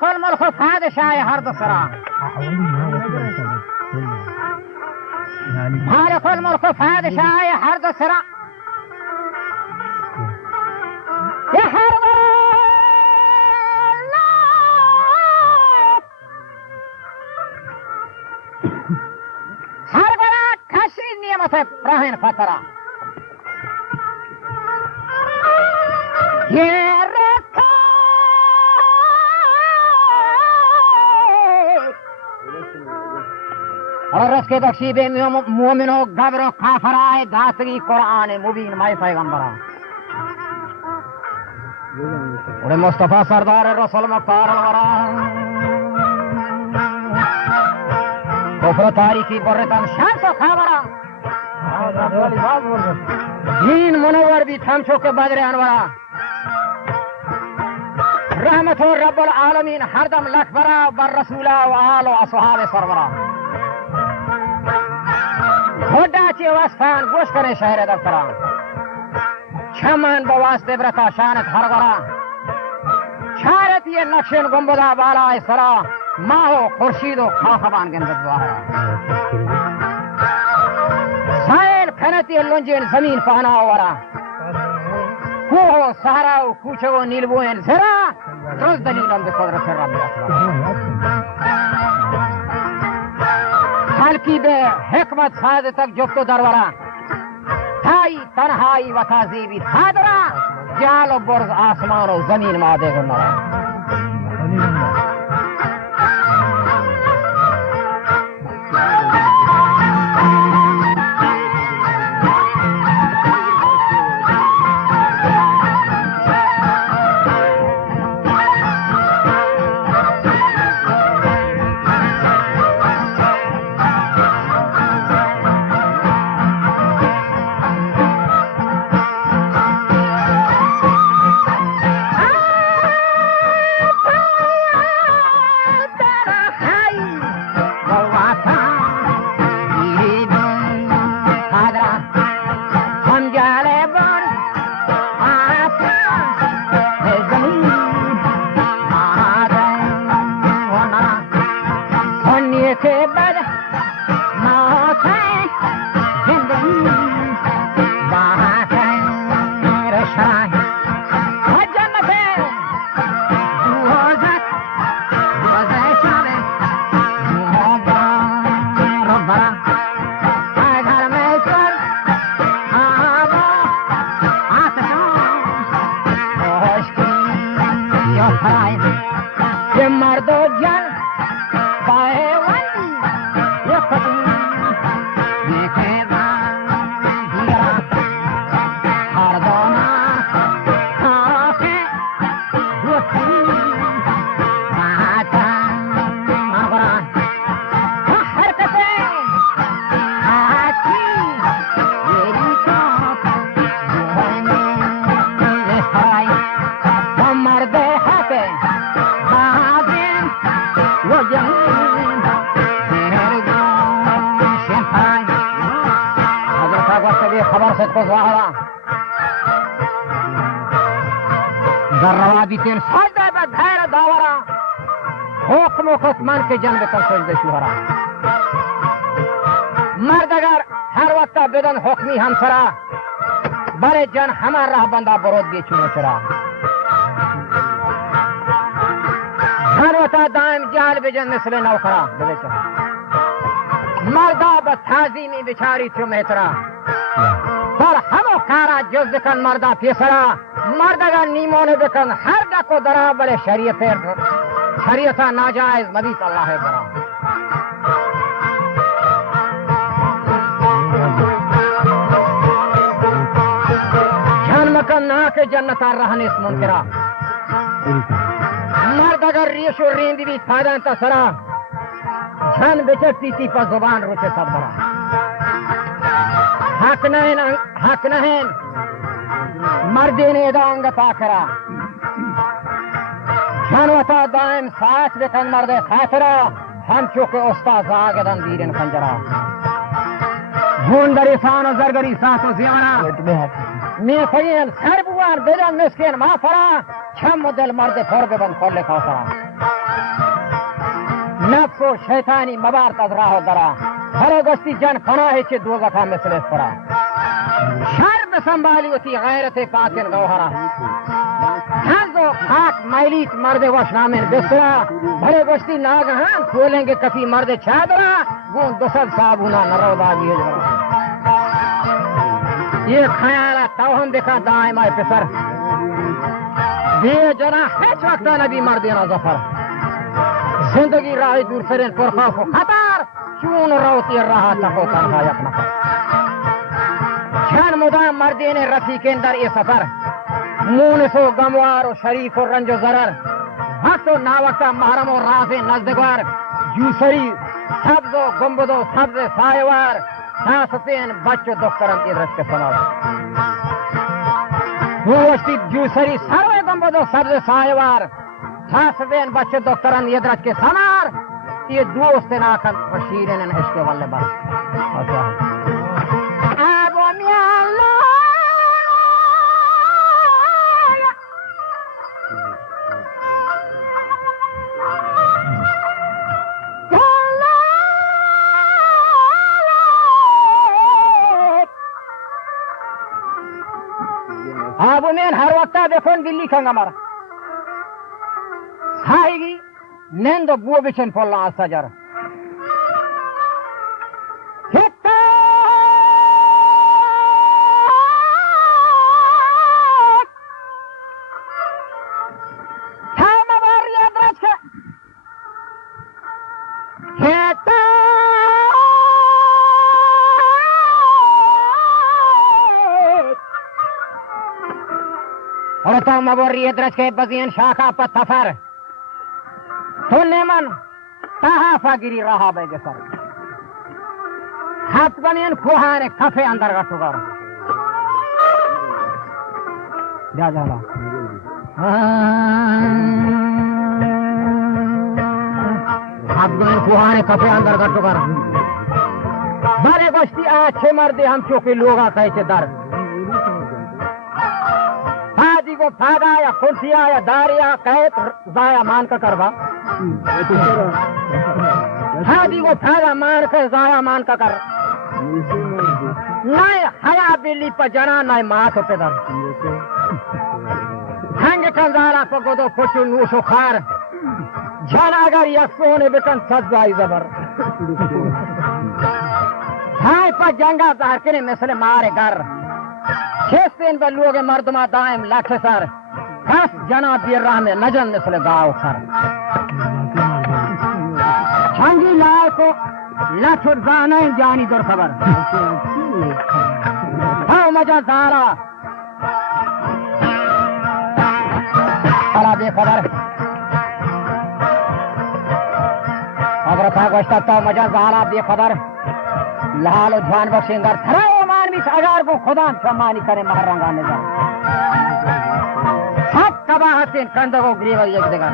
کل ملک پادشاه هر دو سرا مالک الملک پادشاه هر دو سرا یه هر هر برا کشری نیمت براهین فترا یه رکا اور رس کے تقشیب مومن و گبر و کافرائے داستگی قرآن مبین مائی پیغمبرہ اور مصطفیٰ سردار رسول مختار الورا کفر تاریخی برتن شمس و خبرہ دین منور بھی تھم چوکے بدر انورہ رحمت و رب العالمین ہردم لکبرہ بر رسولہ و آل و اصحاب سرورہ خدا چی واسفان گوش کرے شہر دفترہ چمن بواسطے برتا شانت ہرورہ چارت یہ نقشن گنبدہ بالا سرا ماہ و خورشید و خاخبان گنزد دوارا سائل پھنتی لنجین زمین پانا ورا کوہ و سہرا و کوچہ و نیلبوین زرا روز دلیلم دے قدرت رب خلقی بے حکمت ساز تک جفت و درورا تائی تنہائی و تازیبی تادرا جال و برز آسمان و زمین مادے گنورا ذروادیتین سجده به دیر داورا حکم و خصمان که جنب کن سجده شوهرا مرد اگر هر وقت بدن حکمی همسرا بر جن همان راه بنده برود بیچونه چرا هر وقت دائم جهل بجن مثل نوکرا مردا به تعظیمی بچاری تو مهترا بر همه کارا جز بکن مردا پیسرا مرد اگر نیمونه بکن هر دکو درا بله شریعتا ناجائز مدیت اللہ برا جان مکن ناک جنتا رہن اس منکرا مرد اگر ریش و ریندی بھی پادان تا سرا جان بچتی تی پا زبان روچے سب برا حق نہین مردین ادانگ پاکرا جانوتا دائم ساچ بکن مرد خاطرا ہم چوکے استاز آگدن دیرن خنجرا گوندری سان و زرگری سات و زیانا میخوین سر بوان بدن مسکین ما فرا छम मुदल मर्द फर्ग बंद खोले खासा नफ्स और शैतानी मबार तजराह दरा हरे गोस्ती जन फना है चे दो गफा मिसले परा शर्म संभाली होती गैरत पाकिन गौहरा हंसो खाक मैलीत मर्द वशनामिन बिस्तरा भरे गोस्ती नाग हाँ खोलेंगे कफी मर्द चादरा वो दुसद साबुना नरोदा भी ये ख्याल तवहम दिखा दाएं माए पिसर ये जना है वक्त नबी मर्देना जफर जिंदगी राह दूर सरेन पुरखा को खतर चून रोती रहा तको तनहा यकना छन मुदाम मर्दे ने रफी के अंदर ये सफर मून सो गमवार और शरीफ और रंजो जरर हसो नावक्ता महरम और राजे नजदगार जूसरी सब्जो गुम्बदो सब्ज सायवार सासतेन बच्चो दोकरम के रस के समा वो जूसरी सर्वे गुम्बदो सब्ज सायवार सासतेन बच्चो दोकरम ये रस के समार ये दोस्त ना कर बशीरन ने इसके वाले बस अब मियालो अब मैं हर वक्त देखो दिल्ली खंगा मारा साईगी नेंदो बुआ बिचन पोला आसाजार हिट्टा थामा बारिया द्राक्षा हिट्टा और थामा बारिया द्राक्षा बजियन शाखा पत्थर तो नेमन ताहा फागिरी रहा बेगे सर हाथ बनियन खुहाने कफे अंदर का सुगर जा जाला हाथ बनियन खुहाने कफे अंदर का सुगर बारे गोश्ती अच्छे मर्दे हम चौके लोगा कहे दर फादी को फादा या खुर्सिया या दारिया कहे जाया मान का करवा शादी को फायदा मान कर जाया मान का कर नहीं हया बिल्ली पर जना नहीं माँ को पेदर हंग कंजारा पर गोदो पुचु नूशो खार जना अगर यह सोने बेटन सज जाई जबर हाय पर जंगा जाकर के मिसले मारे घर 6 दिन पर लोग मर्दमा दाएम लाख सर 10 जना दिए राह में नजन मिसले गाँव सर छंगी लाल को लछुट जाने जानी दर खबर हाँ मजा सारा अला बेखबर अगर था गोश्ता तो मजा सारा बेखबर लाल ध्यान बख्शेंगर थरा मान भी अगर को खुदा सम्मानी करे महरंगा में जा सब कबाहत कंद को ग्रीव एक देगा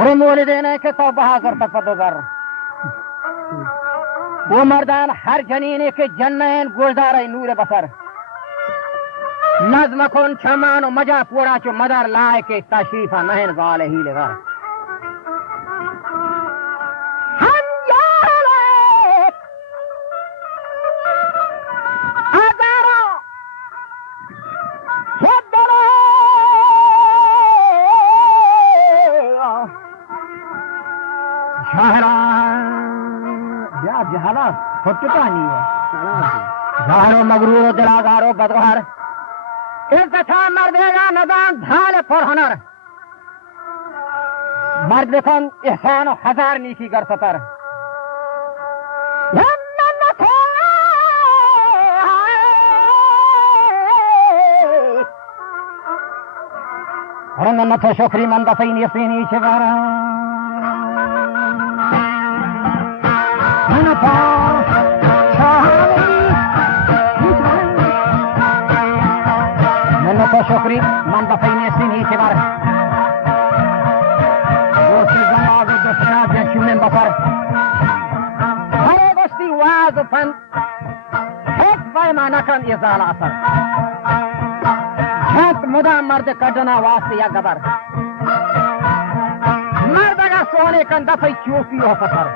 والدين كتب بهاجر تفضل ومردان هر جنين के जन्नैन गुलदार नूर बसर नज़्म कौन चमान और मजा पूरा चो मदर लाए के तशरीफा नहन गाले ही लगा हम यारे हजारों सदरे जहरा खुदता नहीं है जहरो मगरूर दिलागारो बदगार इस अच्छा मर्देगा नदान धाल फरहनर मर्द कन एहसान हजार नीकी कर सतर रंगन तो शुक्री मंद सैनी सैनी शिवारा شكري من ضفيني سني كبر وفي زمان الدشاج يشوف من بصر هاي بستي واز فن هيك باي ما نكن يزال أثر هات مدام مرد كدنا واسي يا قبر مرد کا سونے کن دفعی چوفی ہو فسر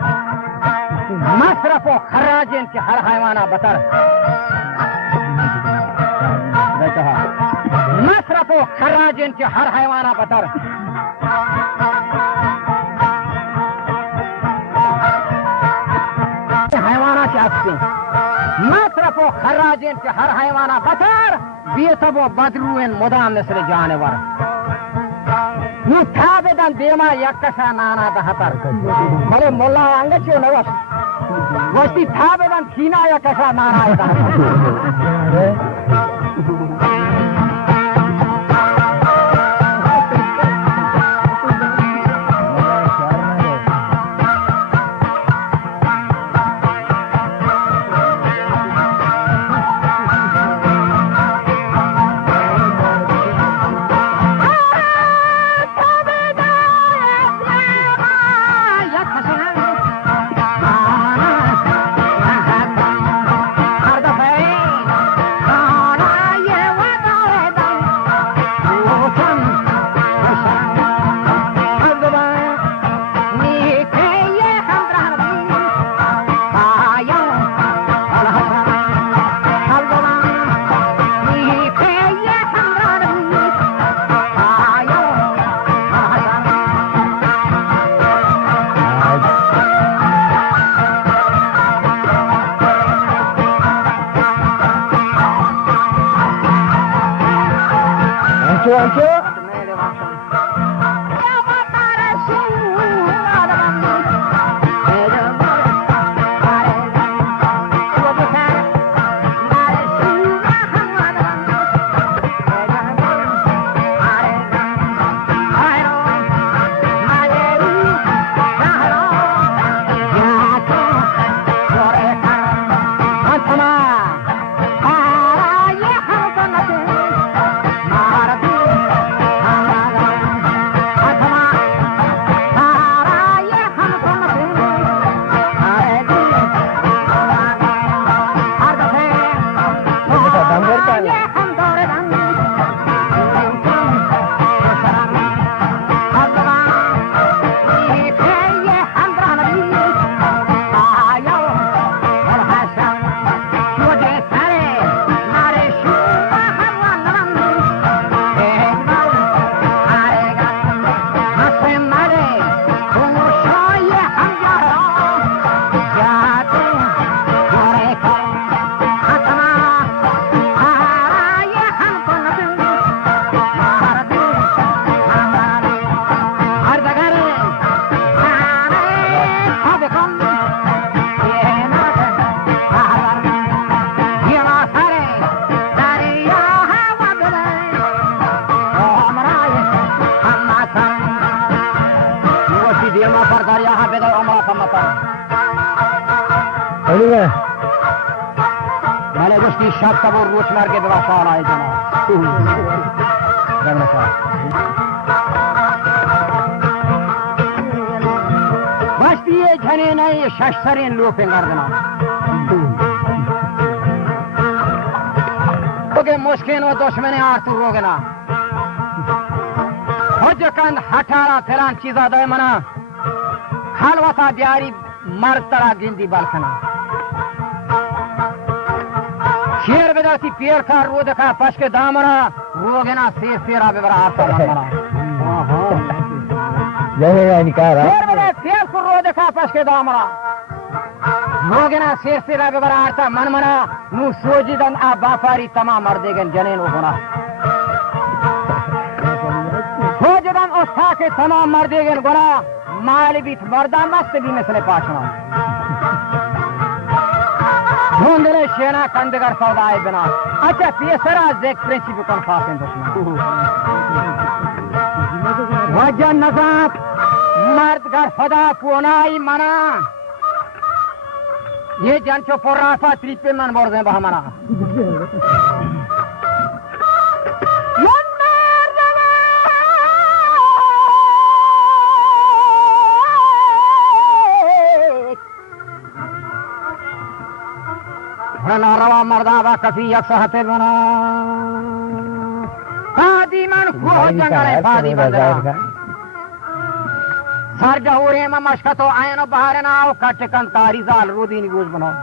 مصرف و خراجین کی ہر حیوانہ بطر مصرف و خراجین کی ہر حیوانہ بطر حیوانہ کی اصلی مصرف و خراجین کی ہر حیوانہ بطر بیتب و بدروین مدام مثل جانور یو تابدن دیما یکشا نانا دهتر بله مولا آنگه چیو نوست وستی تابدن کینا یکشا نانا دهتر मैंने उसकी शक का वो रोच मार के बड़ा साल आए जना तने नहीं शशरीन लूपिंग गर्दना तो मुश्किल वो दुश्मन आरतू रोगना कंद हठारा फिरान चीजा दे मना हलवता ब्यारी मरतड़ा गिंदी बलखना शेर बेदाती पेड़ का रो देखा पश के दामना रोगना से सेरा बेबरा आता मना जय इनकार शेर बेदा पेड़ को रो देखा पश के दामना रोगना से सेरा बेबरा आता मन मना नु सोजीदन आ बापारी तमाम मर्देगन जनेन होना सोजीदन उस्ता के तमाम मर्देगन गोना माल भी मर्दा मस्त भी मिसले पाशना ढूंढने शेना कंदगर सौदाए बिना अच्छा तीसरा जेक प्रिंसिपल कौन फासें दुश्मन वजह नजात मर्द घर सदा पुनाई मना ये जनचो पोराफा त्रिपे मन बोर्दे बहमना रवा मर्दावा कफी यक्षहते बना फादी मन को जंगले फादी बंदरा सर जहूरे में मशकतो आयनो बाहर ना आओ कटकन कारी जाल रोदीनी गोज बनाओ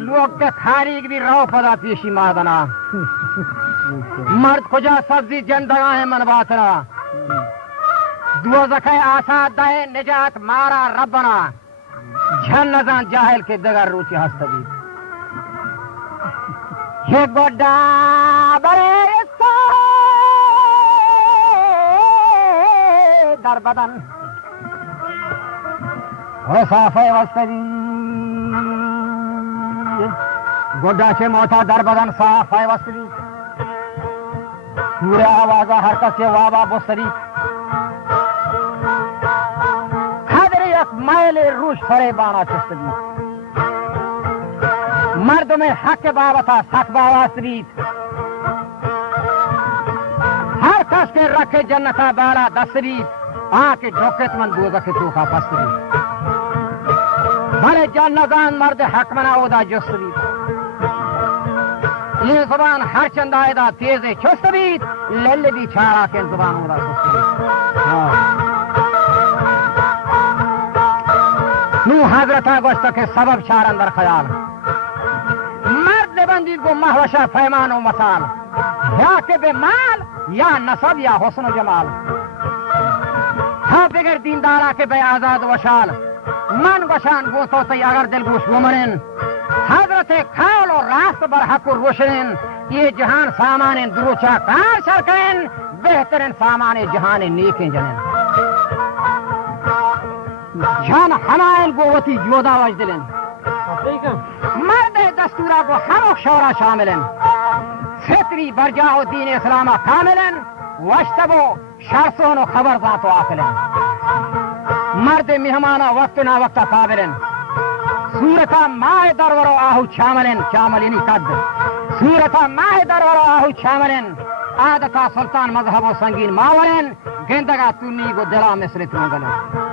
लोग के खारीग भी रहो पदा पेशी मादना मर्द खुजा सब्जी जंदगा है मन बातरा दुआ जखे आसा दे निजात मारा रबना झन नजान जाहिल के दगर रुचि हस्तबी हे गोड्डा बड़े दर बदन हो साफे वस्तरी गोड्डा से मोटा दर बदन साफे वस्तरी पूरा आवाजा हरकत से वाबा बुसरी मैले रूस फरे बाना चस्तगी मर्द में हक बाबा था सख बाबा शरीफ हर कस के रखे जन्नता बाला दसरीफ आके ढोके मन दूजा के चूखा पस्तरी भले जन्नदान मर्द हक मना ओदा जसरी ये जुबान हर चंदायदा तेज चुस्तरी लल्ले भी छाड़ा के जुबान ओदा चुस्तरी नू हजरत गोश्त के सबब शार अंदर ख्याल मर्द बंदी को महवशा फैमानो मसाल या के बेमाल या नसब या हुस्न जमाल हाँ बगैर दीनदारा के बे आजाद वशाल मन गशान गोतो तय अगर दिल गोश वमरन हजरत खाल और रास्त बर हक रोशनन ये जहान सामान दुरुचा कार सरकन बेहतरीन सामान जहान नेके जनन शान हमायल गोवती योदा वजदिलन मर्द दस्तूरा को हरो शौरा शामिलन फित्री बरजाओ दीन इस्लामा कामिलन वश्तबो शरसोनो खबर दातो आकलन मर्द मेहमाना वक्त ना वक्त काबिलन सूरता माए दरवरो आहु चामलन चामलिनी कद सूरता माए दरवरो आहु चामलन आदता सुल्तान मजहबो संगीन मावलन गेंदगा तुन्नी को दिला मिसरित मंगलन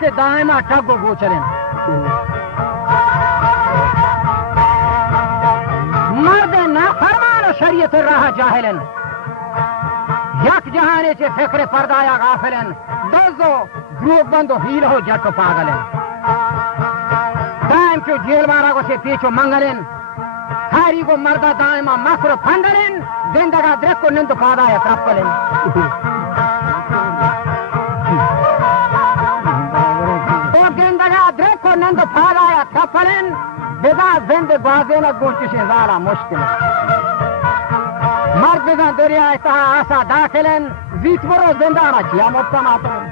के दायमा टगो गोचरें मर्द नाफरमान शरीयत राह जाहिलन यक जहाने से फिक्र पर्दाया गाफिलन दोजो ग्रुप बंदो हील हो जट पागलन दायम के जेल मारा को से पीछो मंगलन हारी को मर्दा दायमा मफर फंडलन जिंदगा द्रेक को निंद पादाया त्रपलन तो जिंदगा द्रेक को निंद पादाया त्रपलन बिदा जिंद बाजे न गुंचिशे ज़ारा मुश्किल मर्द बिदा दरिया इतना आशा दाखिलन जीत बरो जिंदाना किया मुफ्ता मातम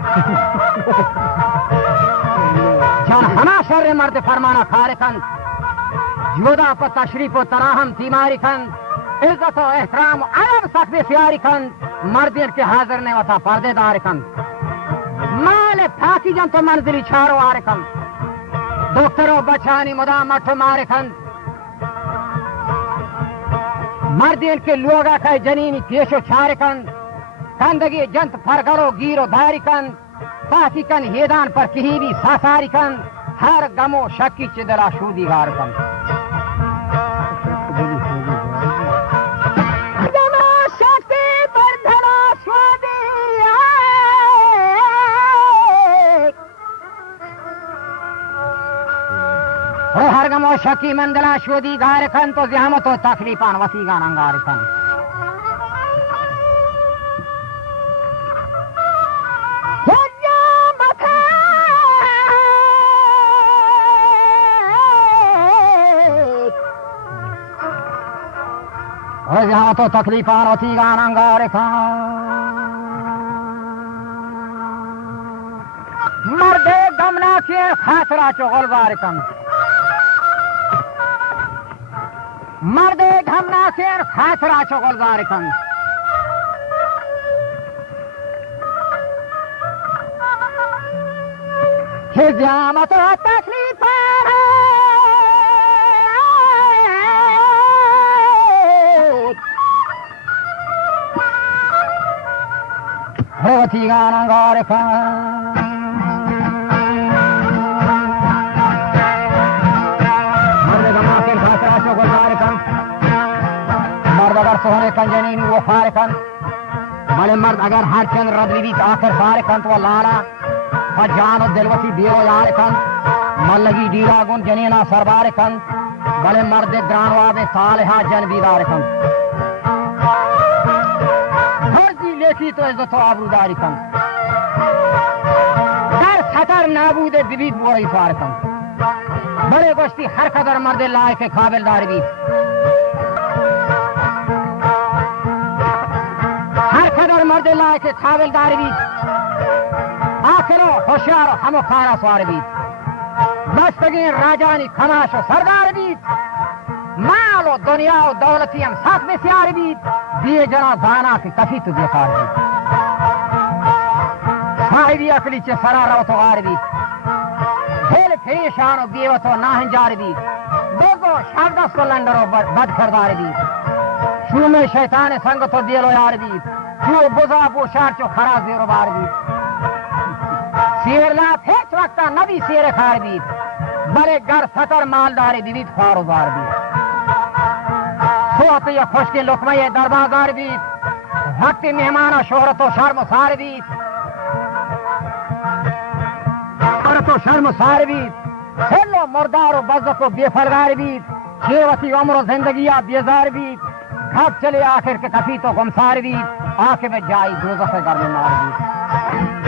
जान हना शर्र मर्द फरमाना खारिकन योदा पर तशरीफ व तराहम तीमारी खंद इज्जत व एहतराम अदब सख्त प्यारी खंद मर्दियन के हाजिर ने वथा पर्देदार खंद माल फाकी जन तो मंजिली छारो आर खंद डॉक्टरों बचानी मुदा मठ मारे खंद मर्दियन के लोगा का जनीनी केशो छारे खंद कंदगी जंत फरगरो गीरो धारी खंद फाकी कन हेदान पर कहीं भी सासारी खंद हर गमो शक्की चिदला शूदी गार खंद हर गमो शकी मंदला शोदी गार खन तो जहमत हो तकलीफान वसी गाना गार खन और जहाँ तो तकलीफान वसी गाना गार खन मर्दे गमना के खासरा चोगल गार खन मर्दे घमना से खासरा चोगलदार खंद हिजामत तकलीफ होती गाना गार खंद अगर सोहने कंजनीन वो फारकन बड़े मर्द अगर हर चंद रदवी आखिर फारकन तो लाला और जान और दिलवसी बेरो यार कन मन लगी डीरा गुन जनीना सरबार कन बड़े मर्द ग्रानवा में सालहा जन बीदार कन हर जी लेखी तो इज्जत आबरूदारी कन दर खतर नाबूद बिबीद बोरी फारकन बड़े गोश्ती हर कदर मर्द लाए के काबिलदार भी मर्द लाए के काबिलदार भी आखिरो होशियार हम खाना स्वार भी बस्तगी राजानी खमाश सरदार भी मालो दुनिया और दौलती हम साथ में सियार भी दिए जना दाना की कथी तुझे कार भी साहिबी अकली चे सरा रहो तो आर भी खेल फेशानो बेवत हो नाहंजार भी दोगो शारदस को लंडरो बद खरदार भी शू में शैतान संग तो दिलो यार भी जो बुजा पोशार चो खरा जेरो बार भी शेरला फेच वक्ता नबी शेर खार भी बड़े घर सतर मालदारी विविध कारोबार भी सोत या खुश के लुकमा ये दरबार भी वक्त मेहमाना शोहरत और शर्म सार भी हेलो मुर्दार बज़ को बेफलगार भी शेवती उम्र जिंदगिया बेजार भी घाट चले आखिर के कथी तो गुमसार भी आके में जाई दोज़ख से घर में मार भी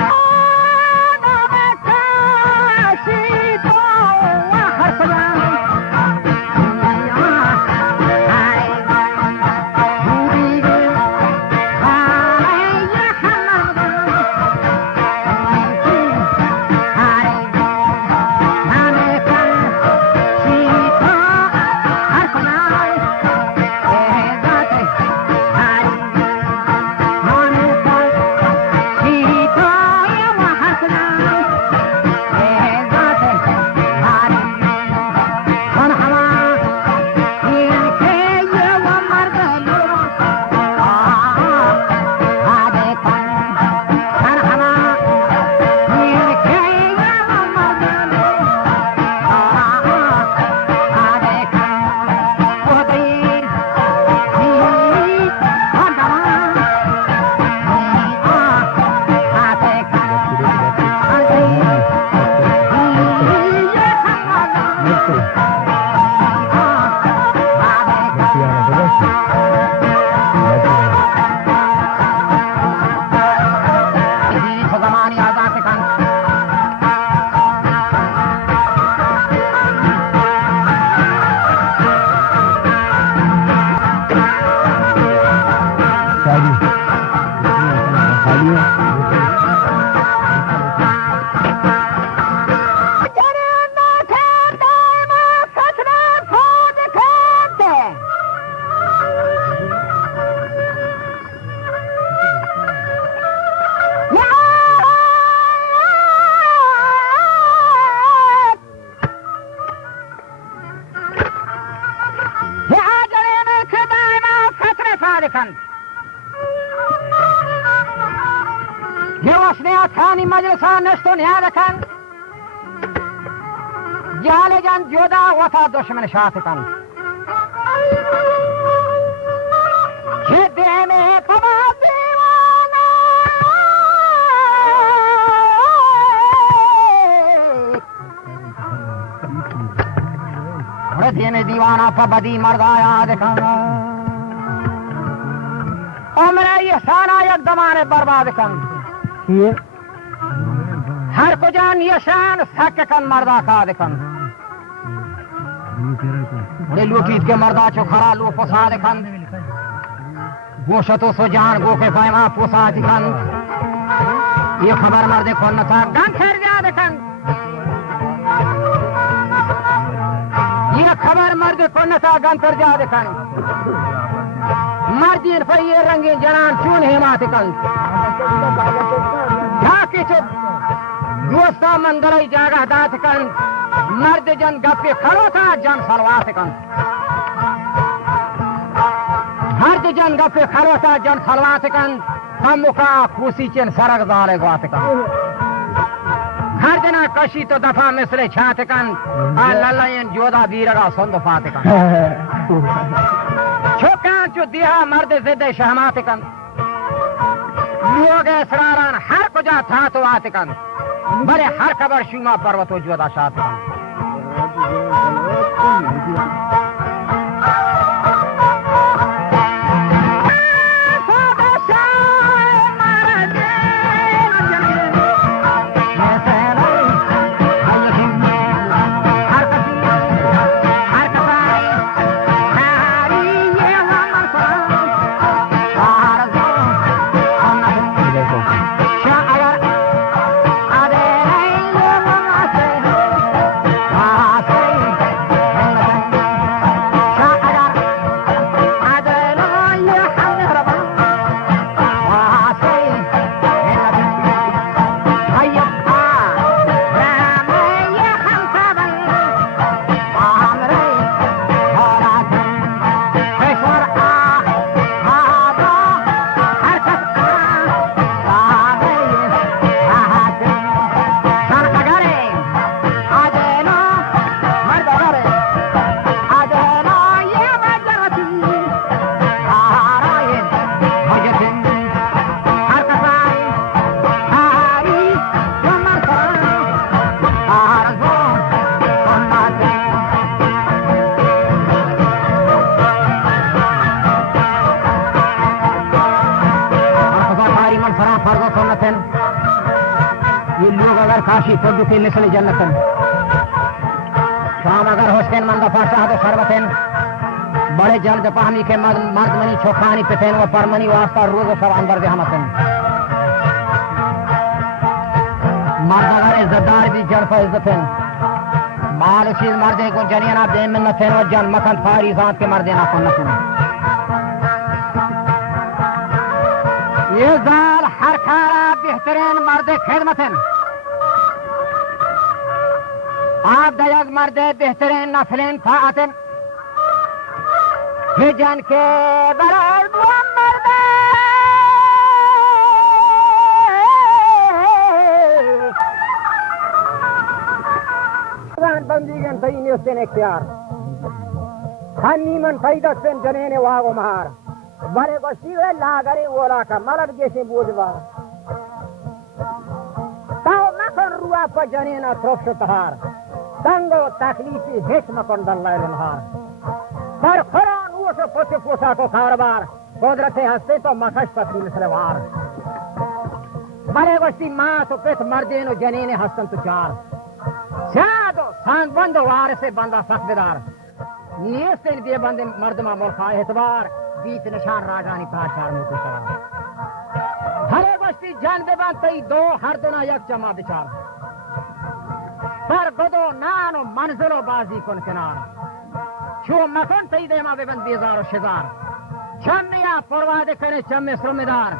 में खानी मजलसा नष्टो न्याय रखन जाले जन जोदा वफा दुश्मन शातकन खेते में पवा दीवाना हृदय में दीवाना पबदी मर्दाया दिखाना और मेरा ये साना एक दमाने बर्बाद कन हर को जान ये शान सक कन मर्दा का दिखन बड़े लोकीत के मर्दा चो खरा लो पोसा दिखन गोश तो सो जान गो के पैमा पोसा दिखन ये खबर मर्दे को न था गन खैर जा दिखन ये खबर मर्दे को न था गन कर जा दिखन मर्दीन पर ये रंगीन जनान चून हेमात कन ढाके चो दोस्ता मंदरई जागा दात कन मर्द जन गप्पे खड़ो था जन सलवात कन मर्द जन गप्पे खड़ो था जन सलवात कन हम मुका खुशी चन सरग दाले गवात कन हर जना कशी तो दफा मिसले छात कन आ लल्लायन जोदा बीरगा संद फात कन छोकान चो दिहा मर्द जिद्दे शहमात कन लोग असरारान हर कुजा था तो आत कन बड़े हर खबर शुमा पर्वतो जोदा शात कन काशी फर्दू के निसले जन्नतन शाम अगर हुसैन मंद फासा तो सरबतन बड़े जल्द पानी के मर्द मनी छोखानी पितेन व परमनी वास्ता रोज सब अंदर दे हमतन मर्द अगर इज्जतदार भी जन पर इज्जतन माल चीज मर्दे को जनियाना दे में न थे जन मखन फारी जात के मर्दे ना को न सुना ये जाल हर खारा बेहतरीन मर्द खिदमतन आप दयाग मर्दे बेहतरीन नफलेन फातन हिजन के बरार मर्दे बंदीगन तई निस्तेन इख्तियार खानी मन फैदत पेन जनेने वागो महार बड़े को सीवे लागरे ओला का मलक जैसे बोझवार ताओ मखन रुआ पर जनेना त्रोक्ष तहार तंगो तकलीफी हिच मकन दल्लायन हार पर खुरान वो से पोते पोसा को कारबार कुदरते हंसते तो मखश पत्नी सलवार बड़े गोश्ती माँ तो पेट मर्देनो जनेने हसन तो चार शादो सांग बंद वार से बंदा सखबेदार नीस्तेन दिए बंदे मर्दमा मुल्का एतबार बीत निशान रागानी प्राचार में कुचार हरे गोश्ती जान बेबान तई दो हर दोना एक चमा बिचार पर गदो नानो मंजिलो बाजी कन किनार छो मकन तई दे मा बेबन बेजार शिजार छमिया परवादे करे चमे सुमेदार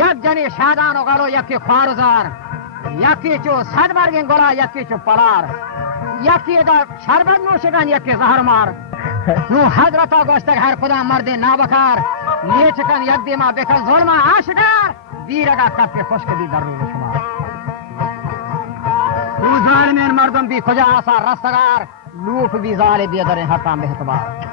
यक जने शादानो गलो यक ख्वारजार यकी चो सदबरगे गोला यकी चो पलार यकी दा शरबत नोशगन यकी जहर मार नु हजरत गोश्त हर खुदा मर्दे नाबकार ये चकन यक दिमा बेकल जुल्मा आशगार दीरगा कप खुशक दी दरूर روزان من مردم بی کجا آسا رستگار لوف بی زال بیدر حقا بهتبار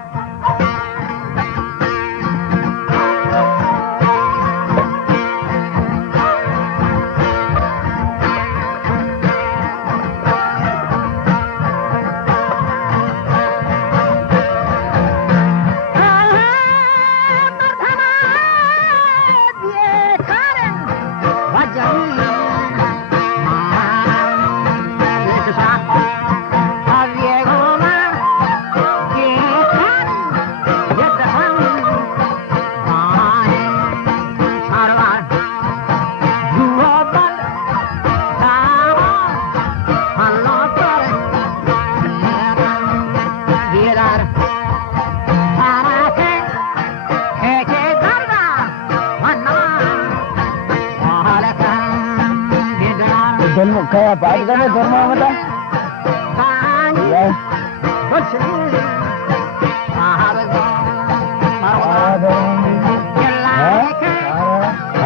kayak apa aja kan normal mata ya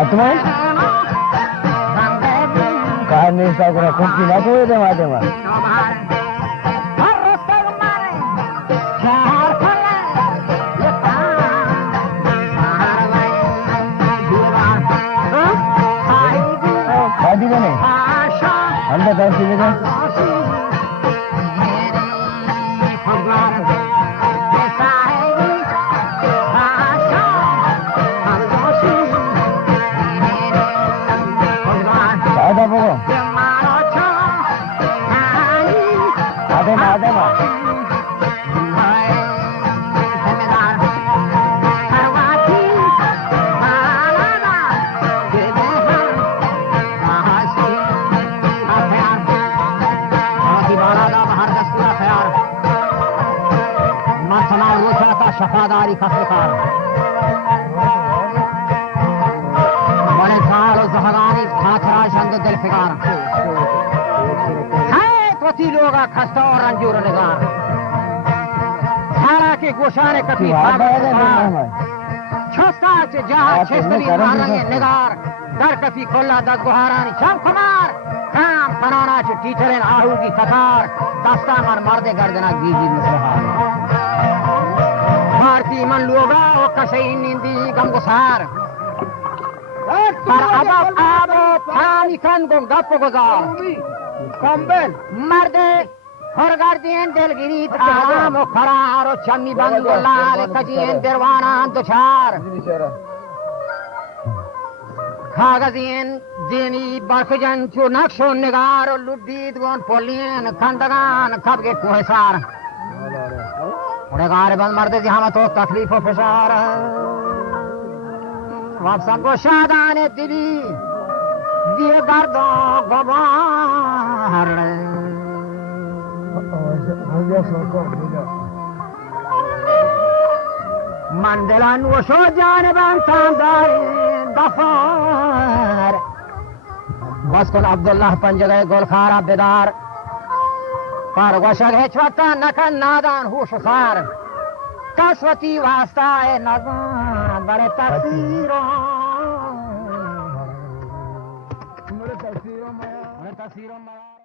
atma kan ini saya kira kopi apa itu macam Tadi kan ni? Anda tahu sini kan? Ada apa? Ada apa? शफादारी का शिकार बड़े साल और जहरानी खाचरा शंद दिल फिकार है त्वची लोगा खस्ता और रंजूर निगार सारा के गोशाने कभी छस्ता से जहाँ छेस्तली मारेंगे निगार दर कभी खोला दस गुहारानी शम कुमार काम बनाना जो टीचरें आहू की कतार दस्ता मर मर्दे गर्दना गीजी मुसलहार भारती मन लोगा वो कशई निंदी गम गुसार पर अब पानी कन को गप गुजार कम्बल मर्दे हरगार्दियन दिलगिरी आराम और खरार और चम्मी बंद लाल कजियन दरवाना दुचार कागजियन देनी बरखजन चो नक्शो निगार और लुड्डीद गोन पोलियन खंडगान कब के कुहसार उन्हें गारे बंद मरते जी हम तो तकलीफ और फिसार वापसन को शादाने दिली दिए गर्दों गवार मंडलन वो शो जाने बंसांदार दफार बस कुल अब्दुल्लाह पंजगे गोलखारा बेदार पर वशर है छवता नकन नादान होश सार कसवती वास्ता है नज़ान बड़े तस्वीरों में